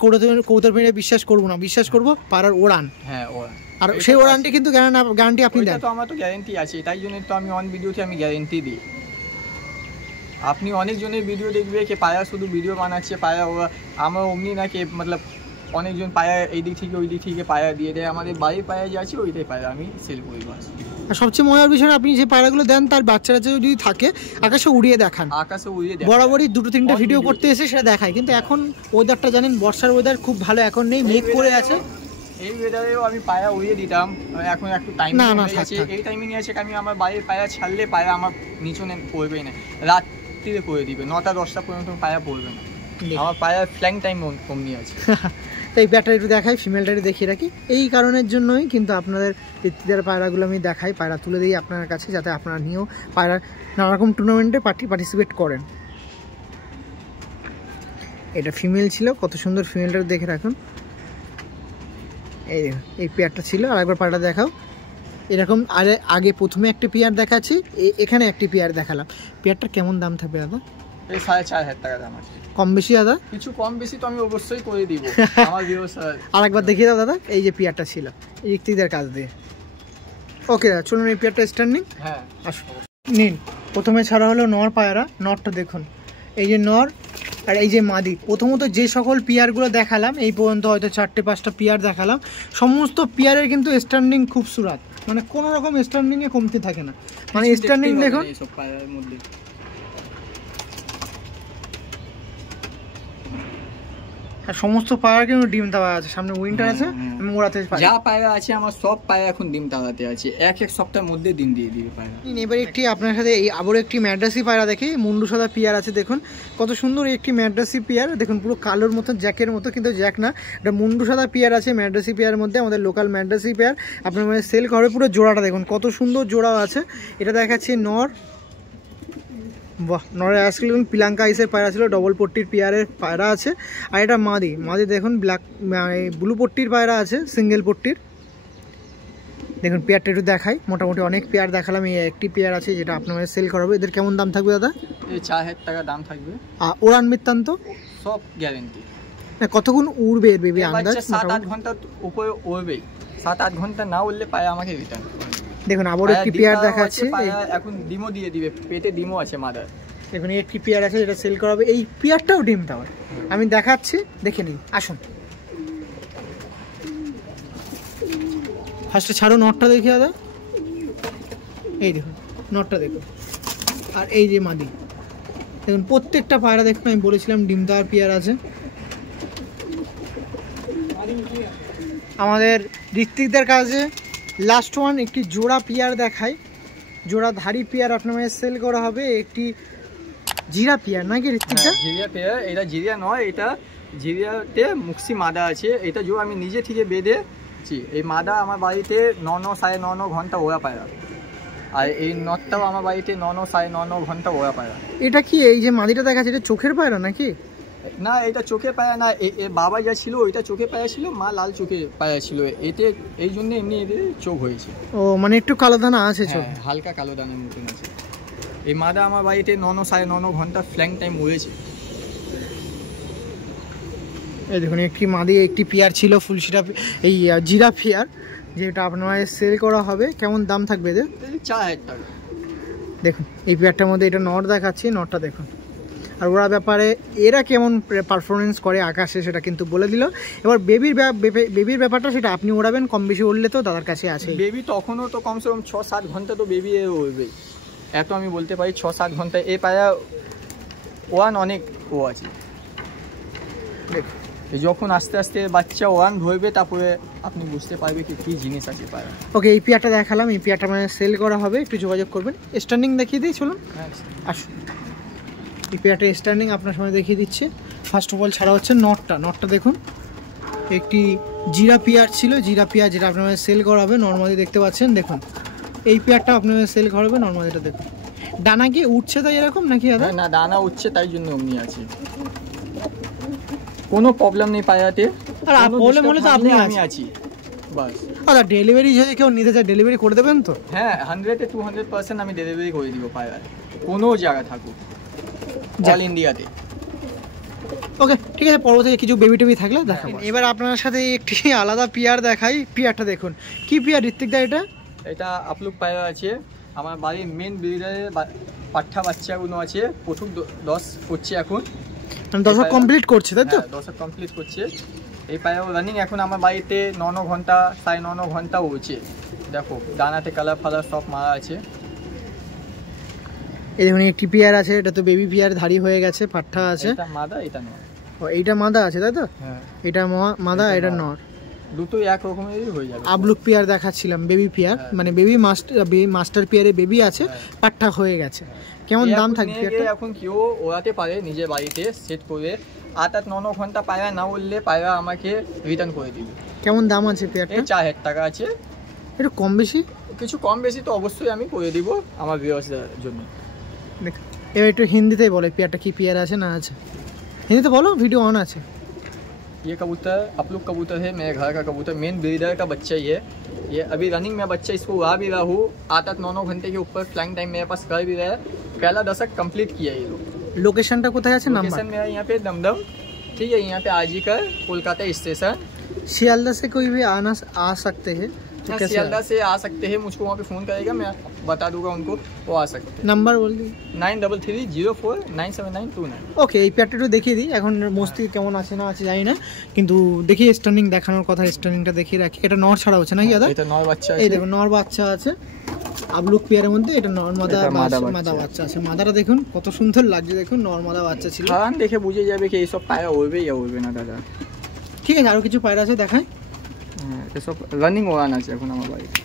কৌতর প্রেমীরা বিশ্বাস করবো না, বিশ্বাস করবো পাড়ার ওড়ান। হ্যাঁ, ওড়ান। আর সেই ওড়ানটি কিন্তু গ্যারান্টি আপনি দেন। তো আমার তো গ্যারান্টি আছে, তাই জন্য তো আমি অন ভিডিওতে আমি গ্যারান্টি দিই। আপনি অনেকজনের ভিডিও দেখবে কি পায়রা শুধু ভিডিও বানাচ্ছে, পায়রা আমার অমনি না কি মতলব অনেকজন পায়রা এই দিক থেকে ওই দিক থেকে পায়রা দিয়ে দেয়। আমাদের বাড়ির পায়রা যে আছে ওইটাই পায়রা আমি সেল করি। আর সবচেয়ে মজার বিষয়, আপনি যে পায়রাগুলো দেন তার বাচ্চারা যদি থাকে আকাশে উড়িয়ে দেখান, আকাশে উড়িয়ে দেখান। বরাবরই 2-3টে ভিডিও করতে এসে সেটা দেখায়, কিন্তু এখন ওয়েদারটা জানেন বর্ষার ওয়েদার খুব ভালো এখন নেই, মেঘ করে আছে। এই ওয়েদারেও আমি পায়রা উড়িয়ে দিতাম, এখন একটু টাইম আছে। এই টাইমিং আছে আমি আমার বাড়ির পায়রা ছাড়লে পায়রা আমার নিচনে পড়বেই না, রাত্রিরে করে দিবে 9টা-10টা পর্যন্ত পায়রা পড়বে না। আমার পায়রা ফ্ল্যাং টাইম কমনি আছে। তো এই ব্যাটারি একটু দেখাই, ফিমেলটারি দেখিয়ে রাখি। এই কারণের জন্যই কিন্তু আপনাদের ঋত্বিকদার পায়রাগুলো আমি দেখাই, পায়রা তুলে দিই আপনার কাছে, যাতে আপনারা নিয়েও পায়রা নানারকম টুর্নামেন্টে পার্টিসিপেট করেন। এটা ফিমেল ছিল, কত সুন্দর ফিমেলটা দেখে রাখুন। এই দেখুন এই পেয়ারটা ছিল, আর একবার পাটা দেখাও। এরকম আগে প্রথমে একটা পেয়ার দেখাচ্ছি, এখানে একটি পেয়ার দেখালাম। পেয়ারটার কেমন দাম থাকবে দাদা? এই 4,500 টাকা দাম আছে। কম বেশি দাদা? কিছু কম বেশি তো আমি অবশ্যই করে দিব আমার ভিউয়ার্স। আর একবার দেখিয়ে দাও দাদা, এই যে পেয়ারটা ছিল এই ঋত্বিকদের কাছ দিয়ে। ওকে দাদা চলুন এই পেয়ারটা স্ট্যান্ডিং। হ্যাঁ আসুন নিন। প্রথমে ছাড়া হলো নর পায়রা। নরটা দেখুন, এই যে নর আর এই যে মাদি। প্রথমত যে সকল পেয়ারগুলো দেখালাম এই পর্যন্ত হয়তো 4-5টা পেয়ার দেখালাম, সমস্ত পেয়ারের কিন্তু স্ট্যান্ডিং খুব সুরাত, মানে কোনো রকম স্ট্যান্ডিংয়ে কমতি থাকে না, মানে স্ট্যান্ডিং দেখুন। এইসব পায়রার মধ্যে আর সমস্ত পায়রা কিন্তু ডিম দেওয়া আছে, সামনে উইন্টার আছে, আমি ওড়াতে পারি। যা পায়রা আছে আমার সব পায়রা এখন ডিম তাড়াতে আছে, এক সপ্তাহের মধ্যে ডিম দিয়ে দিবে পায়রা। এবার একটি আপনার সাথে এই আবারও একটি ম্যাড্রাসি পায়রা দেখি, মুন্ডু সাদা পেয়ার আছে দেখুন কত সুন্দর একটি ম্যাড্রাসি পেয়ার। দেখুন পুরো কালোর মতো, জ্যাকের মতো, কিন্তু জ্যাক না, এটা মুন্ডু সাদা পেয়ার আছে ম্যাড্রাসি পেয়ারের মধ্যে, আমাদের লোকাল ম্যাড্রাসি পেয়ার। আপনার মানে সেল করে পুরো জোড়াটা দেখুন কত সুন্দর জোড়া আছে। এটা দেখাচ্ছি নর। বাহ, নরের আইসক্রিম পিলাঙ্কা আইসের পায়রা ছিল, ডবল পট্টির পেয়ারের পায়রা আছে। আর এটা মাদি। মাদি দেখুন ব্ল্যাক ব্লু পট্টির পায়রা আছে, সিঙ্গেল পট্টির। দেখুন পেয়ারটা একটু দেখাই, মোটামুটি অনেক পেয়ার দেখালাম, এই একটি পেয়ার আছে যেটা আপনার সেল করাবো। এদের কেমন দাম থাকবে দাদা? এই 4,000 টাকা দাম থাকবে। আর ওড়ান বৃত্তান্ত সব গ্যারেন্টি। কতক্ষণ উড়বে এর বেবি আন্দাজ? 7-8 ঘন্টা উপরে উড়বেই, 7-8 ঘন্টা না উড়লে পায়রা আমাকে রিটার্ন। দেখুন আবার একটি পেয়ার দেখাচ্ছি, এখন ডিমও দিয়ে দিবে, পেটে ডিমও আছে মাদার। দেখুন এই একটি পেয়ার আছে যেটা সেল করাবে, এই পেয়ারটাও ডিম দেওয়ার। আমি দেখাচ্ছি, দেখে নিন, আসুন। ফার্স্টে ছাড়ো নটটা দেখি দাদা, এই দেখুন নটটা দেখুন, আর এই যে মাদি দেখুন। প্রত্যেকটা পায়রা দেখুন, আমি বলেছিলাম ডিম দেওয়ার পেয়ার আছে। আমাদের ঋত্বিকদের কাছে লাস্ট ওয়ান একটি জোড়া পেয়ার দেখাই, জোড়া ধারি পেয়ার আপনার সেল করা হবে। একটি জিরা পেয়ার নাকি ঋত্বিকদা? জিরিয়া পেয়ার, এটা জিরিয়া নয়, এটা জিরিয়াতে মুক্সি মাদা আছে। এটা যে আমি নিজে থেকে বেঁধেছি, এই মাদা আমার বাড়িতে 9-9 ঘন্টা ওরা পায়রা, আর এই নটটাও আমার বাড়িতে 9-9 ঘন্টা ওরা পায়রা। এটা কি এই যে মাদিটা দেখাচ্ছে এটা চোখের পায়রা নাকি? না, এটা চোখে পায়া না, বাবা যা ছিল ওইটা চোখে পায়া ছিল, মা লাল চোখে পায়া ছিল, এতে এই জন্য এমনি এদের চোখ হয়েছে। ও মানে একটু কালো দানা আছে চোখ, হালকা কালো দানার মতন আছে। এই মাদা আমার বাড়িতে 9-9.5 ঘন্টা ফ্ল্যাং টাইম উড়েছে। এই দেখুন একটি মাদি একটি পেয়ার ছিল ফুলশিরা, এই জিরা পেয়ার, যেটা আপনার সেল করা হবে। কেমন দাম থাকবে এদের? 4,000 টাকা। দেখুন এই পেয়ারটার মধ্যে এটা নট দেখাচ্ছি, নটটা দেখুন। আর ওরা ব্যাপারে এরা কেমন পারফরমেন্স করে আকাশে সেটা কিন্তু বলে দিল। এবার বেবির ব্যাপারটা সেটা আপনি ওড়াবেন, কম বেশি উড়লে তো দাদার কাছে আছে। বেবি তখনও তো কমসে কম 6-7 ঘন্টা তো বেবি উড়বেই, এত আমি বলতে পারি। 6-7 ঘন্টা এই পায়া ওয়ান অনেক ও আছে। দেখুন যখন আস্তে আস্তে বাচ্চা ওয়ান ধরবে, তারপরে আপনি বুঝতে পারবে কি জিনিস আছে পায়া। ওকে এই পেয়ারটা দেখালাম, এই পেয়ারটা মানে সেল করা হবে, একটু যোগাযোগ করবেন। স্ট্যান্ডিং দেখিয়ে দিই, চলুন আসুন। এই পেয়ারটা স্ট্যান্ডিং আপনার সামনে দেখিয়ে দিচ্ছে। ফার্স্ট অফ অল ছাড়া হচ্ছে নটটা। নটটা দেখুন একটি জিরা পেয়ার ছিল, জিরা পেয়ার যেটা আপনার সেল করা হবে। নর্মালি দেখতে পাচ্ছেন, দেখুন এই পেয়ারটা আপনার সেল করা হবে। নর্মালিটা দেখুন, ডানা কি উঠছে তাই এরকম নাকি দাদা? না, ডানা উঠছে তাই জন্য অমনি আছে, কোনো প্রবলেম নেই পায়াতে। আর প্রবলেম হলে তো আপনি আমি আছি বাস। আচ্ছা ডেলিভারি যদি কেউ নিতে চায় ডেলিভারি করে দেবেন তো? হ্যাঁ, 100-200% আমি ডেলিভারি করে দিব পায়া, কোনো জায়গা থাকুক, অল ইন্ডিয়াতে। ওকে ঠিক আছে, পরবর্তীতে কিছু বেবি টেবি থাকলে দেখাবো। এবার আপনার সাথে একটি আলাদা পেয়ার দেখাই। পেয়ারটা দেখুন, কি পেয়ার ঋত্বিকদা এটা? এটা আপলুক পায়রা আছে, আমার বাড়ির মেন ব্রিডারের পাঠা বাচ্চাগুলো আছে, প্রথম 10 করছে এখন, 10 কমপ্লিট করছে তাই তো? 10 কমপ্লিট করছে। এই পায়রা রানিং এখন আমার বাড়িতে 9 ঘন্টা 9.5 ঘন্টা উঠছে। দেখো দানাতে কালার ফালার সব মারা আছে। এই দেখুন একটি পেয়ার আছে, এটা তো বেবি পেয়ার ধারি হয়ে গেছে, পাঠা আছে। এটা মাদা, এটা নর। ও এইটা মাদা আছে তাই তো? হ্যাঁ, এটা মাদা, এটা নর, দুটোই এক রকমেরই হয়ে যাবে। আবলুক পেয়ার দেখাচ্ছিলাম, বেবি পেয়ার, মানে বেবি মাস্টার পেয়ারে বেবি আছে, পাঠা হয়ে গেছে। কেমন দাম থাকবে এটা? এখন কেউ ওড়াতে পারে নিজের বাড়িতে সেট করে, 8-9 ঘন্টা পায়রা না উঠলে পায়রা আমাকে রিটার্ন করে দিবে। কেমন দাম আছে পেয়ারটা? 4,000 টাকা আছে। একটু কম বেশি? কিছু কম বেশি তো অবশ্যই আমি করে দিব আমার ভিউয়ার্সদের জন্য। এবার একটু হিন্দিতেই বলে পেয়ারটা কি পেয়ার আছে না আছে, হিন্দিতে বলো, ভিডিও অন আছে। ये कबूतर अपलूक कबूतर है, मेरे घर का कबूतर, मेन ब्रीडर का बच्चा ही है। ये अभी रनिंग में बच्चा, इसको उड़ा भी रहा हूँ। 8-9 घंटे के ऊपर फ्लाइंग टाइम मेरे पास कर भी रहा है। पहला दशक कंप्लीट किया ये लोग। লোকেশনটা কোথায় আছে? নাম্বার? लोकेशन मेरा यहाँ पे दमदम, ठीक है, यहाँ पे आजीकर कोलकाता स्टेशन। শিয়ালদা से कोई भी आ सकते हैं तो कैसे? सियालदा से आ सकते हैं, मुझको वहाँ पे फ़ोन करेगा, मैं बता दूंगा उनको, वो आ सकते हैं। নাম্বার বল দিই। 9330497929। ওকে, এই প্যাটটা একটু দেখিয়ে দিই। এখন মস্তি কেমন আছে না আছে জানি না, কিন্তু দেখি স্টার্নিং দেখানোর কথা, স্টার্নিংটা দেখিয়ে রাখি। এটা নর ছাড়া হচ্ছে নাকি দাদা? এটা নর বাচ্চা আছে। এই দেখুন নর বাচ্চা আছে আবলুক পেয়ারের মধ্যে। এটা নর মাদা মাদা বাচ্চা আছে। মাদাটা দেখুন কত সুন্দর লাগছে, দেখুন নর মাদা বাচ্চা ছিল। কারণ দেখে বুঝে যাবে কি এইসব পায়রা উড়বে ইয়া উড়বে না দাদা। ঠিক আছে, আরও কিছু পায়রা আছে দেখায়। হ্যাঁ, এসব রানিং ওয়ান আছে এখন আমার বাড়িতে।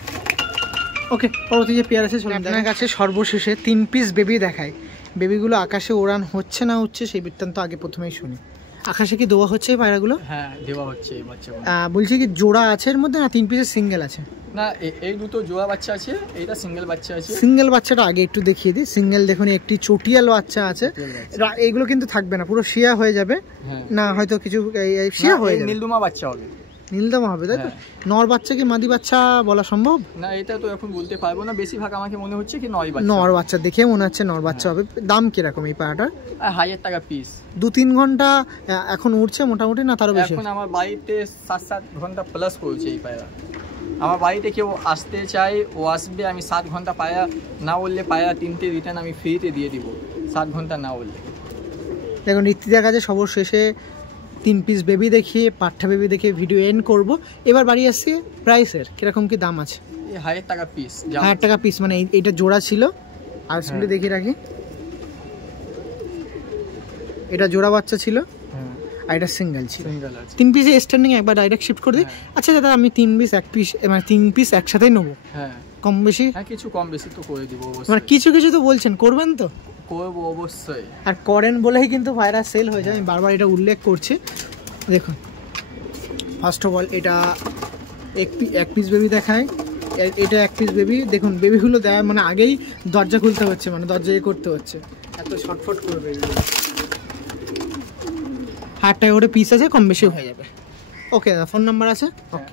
ওকে, পরবর্তী যে পেয়ার আছে আপনার কাছে সর্বশেষে 3 পিস বেবি দেখায়। বেবিগুলো আকাশে ওড়ান হচ্ছে না হচ্ছে সেই বৃত্তান্ত আগে প্রথমেই শুনি। আকাশে কি দেওয়া হচ্ছে এই পায়রাগুলো? হ্যাঁ, দেওয়া হচ্ছে এই বাচ্চাগুলো। বলছি কি জোড়া আছে এর মধ্যে না 3 পিসের সিঙ্গেল আছে? না, এই দুটো জোড়া বাচ্চা আছে, এইটা সিঙ্গেল বাচ্চা আছে। সিঙ্গেল বাচ্চাটা আগে একটু দেখিয়ে দিই। সিঙ্গেল দেখুন একটি চটিয়াল বাচ্চা আছে। এইগুলো কিন্তু থাকবে না, পুরো শিয়া হয়ে যাবে না, হয়তো কিছু শিয়া হয়ে যাবে। নীলদমা বাচ্চা হবে। নীলদমা হবে তাই তো? নর বাচ্চা কি মাদি বাচ্চা বলা সম্ভব? না, এটা তো এখন বলতে পারবো না, বেশিরভাগ আমাকে মনে হচ্ছে কি নর বাচ্চা। নর বাচ্চা দেখে মনে হচ্ছে নর বাচ্চা হবে। দাম কিরকম এই পায়রাটার? 1000 টাকা পিস। 2-3 ঘন্টা এখন উড়ছে মোটামুটি না তারও বেশি? এখন আমার বাড়িতে 7 ঘন্টা প্লাস করছে এই পায়রা। আমার বাড়িতে কেউ আসতে চাই, ও আসবে, আমি 7 ঘন্টা পায়রা না উঠলে পায়রা 3টে রিটার্ন আমি ফ্রিতে দিয়ে দিব, 7 ঘন্টা না উঠলে। দেখুন ঋত্বিদার কাছে সর্বশেষে 3 পিস বেবি দেখিয়ে পাঠা বেবি দেখিয়ে ভিডিও এন্ড করব। এবার বাড়ি আসছি প্রাইসের কিরকম কি দাম আছে? 1000 টাকা পিস। 1000 টাকা পিস, মানে এইটা জোড়া ছিল। আর শুনলে দেখিয়ে রাখি, এটা জোড়া বাচ্চা ছিল আর এটা সিঙ্গেল ছিল। 3 পিসে স্ট্যান্ডিং একবার ডাইরেক্ট শিফট করে দিই। আচ্ছা দাদা, আমি 3 পিস এক পিস মানে 3 পিস একসাথেই নেবো? হ্যাঁ, কম বেশি? হ্যাঁ, কিছু কম বেশি তো করে দিব অবশ্যই। মানে কিছু কিছু তো বলছেন, করবেন তো? করবো অবশ্যই। আর করেন বলেই কিন্তু পায়রা সেল হয়ে যায়, আমি বারবার এটা উল্লেখ করছি। দেখুন ফার্স্ট অফ অল এটা এক পিস বেবি দেখায়। এটা 1 পিস বেবি। দেখুন বেবিগুলো দেয় মানে আগেই দরজা খুলতে হচ্ছে, মানে দরজা করতে হচ্ছে, এত শর্টফট করবে। 1000 টাকা করে পিস আছে, কম বেশি হয়ে যাবে। ওকে দাদা, ফোন নাম্বার আছে? ওকে।